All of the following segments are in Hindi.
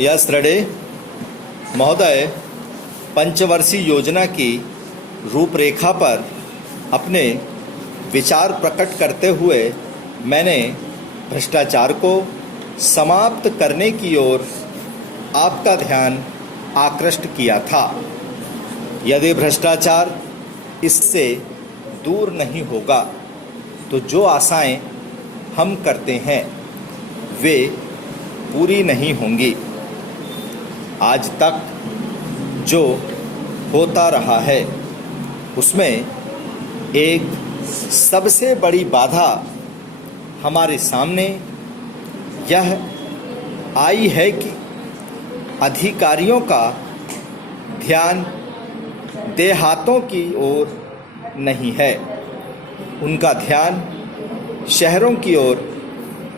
यस्टरडे महोदय पंचवर्षीय योजना की रूपरेखा पर अपने विचार प्रकट करते हुए मैंने भ्रष्टाचार को समाप्त करने की ओर आपका ध्यान आकृष्ट किया था। यदि भ्रष्टाचार इससे दूर नहीं होगा तो जो आशाएं हम करते हैं वे पूरी नहीं होंगी। आज तक जो होता रहा है उसमें एक सबसे बड़ी बाधा हमारे सामने यह आई है कि अधिकारियों का ध्यान देहातों की ओर नहीं है, उनका ध्यान शहरों की ओर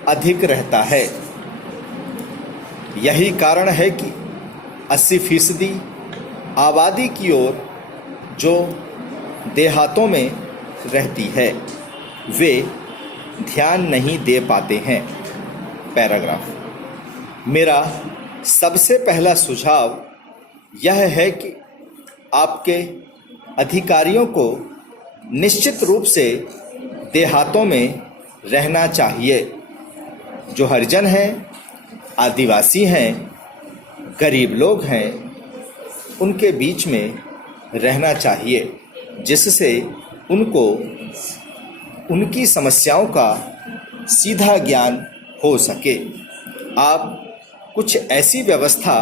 अधिक रहता है। यही कारण है कि 80% आबादी की ओर जो देहातों में रहती है वे ध्यान नहीं दे पाते हैं। पैराग्राफ। मेरा सबसे पहला सुझाव यह है कि आपके अधिकारियों को निश्चित रूप से देहातों में रहना चाहिए। जो हरिजन हैं, आदिवासी हैं, गरीब लोग हैं, उनके बीच में रहना चाहिए जिससे उनको उनकी समस्याओं का सीधा ज्ञान हो सके। आप कुछ ऐसी व्यवस्था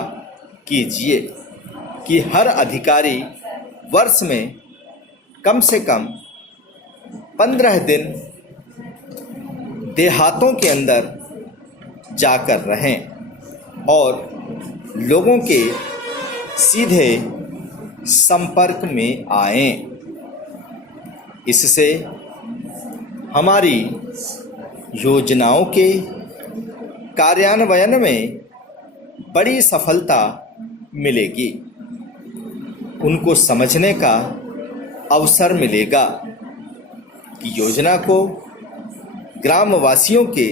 कीजिए कि हर अधिकारी वर्ष में कम से कम 15 दिन देहातों के अंदर जाकर रहें और लोगों के सीधे संपर्क में आएं। इससे हमारी योजनाओं के कार्यान्वयन में बड़ी सफलता मिलेगी। उनको समझने का अवसर मिलेगा कि योजना को ग्रामवासियों के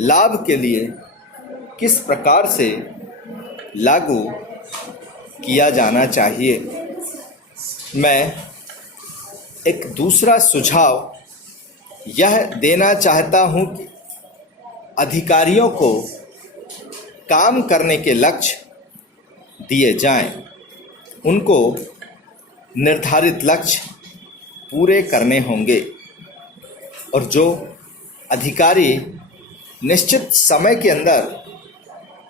लाभ के लिए किस प्रकार से लागू किया जाना चाहिए। मैं एक दूसरा सुझाव यह देना चाहता हूं कि अधिकारियों को काम करने के लक्ष्य दिए जाएं। उनको निर्धारित लक्ष्य पूरे करने होंगे और जो अधिकारी निश्चित समय के अंदर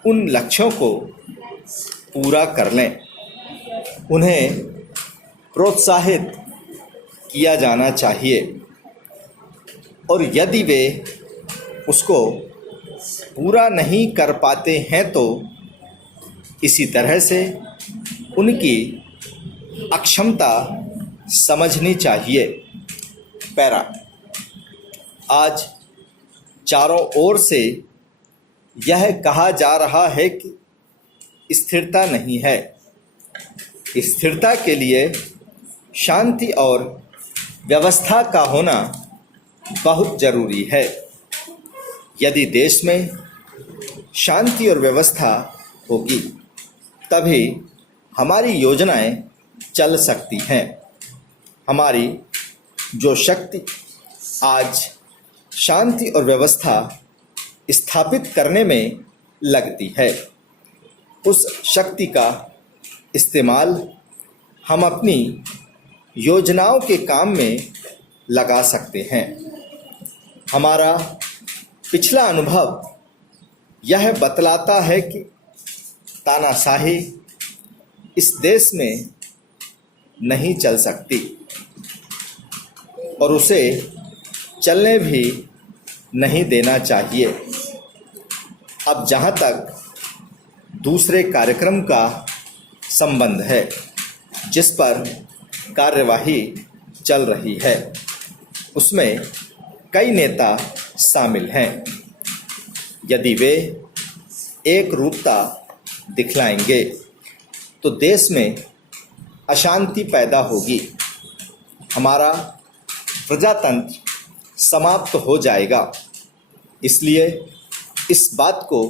उन लक्ष्यों को पूरा कर लें, उन्हें प्रोत्साहित किया जाना चाहिए और यदि वे उसको पूरा नहीं कर पाते हैं तो इसी तरह से उनकी अक्षमता समझनी चाहिए। पैरा। आज चारों ओर से यह कहा जा रहा है कि स्थिरता नहीं है। स्थिरता के लिए शांति और व्यवस्था का होना बहुत जरूरी है। यदि देश में शांति और व्यवस्था होगी तभी हमारी योजनाएं चल सकती हैं। हमारी जो शक्ति आज शांति और व्यवस्था स्थापित करने में लगती है, उस शक्ति का इस्तेमाल हम अपनी योजनाओं के काम में लगा सकते हैं। हमारा पिछला अनुभव यह बतलाता है कि तानाशाही इस देश में नहीं चल सकती और उसे चलने भी नहीं देना चाहिए। अब जहाँ तक दूसरे कार्यक्रम का संबंध है जिस पर कार्यवाही चल रही है, उसमें कई नेता शामिल हैं। यदि वे एक रूपता दिखलाएंगे तो देश में अशांति पैदा होगी, हमारा प्रजातंत्र समाप्त हो जाएगा। इसलिए इस बात को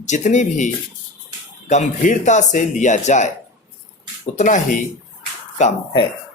जितनी भी गंभीरता से लिया जाए उतना ही कम है।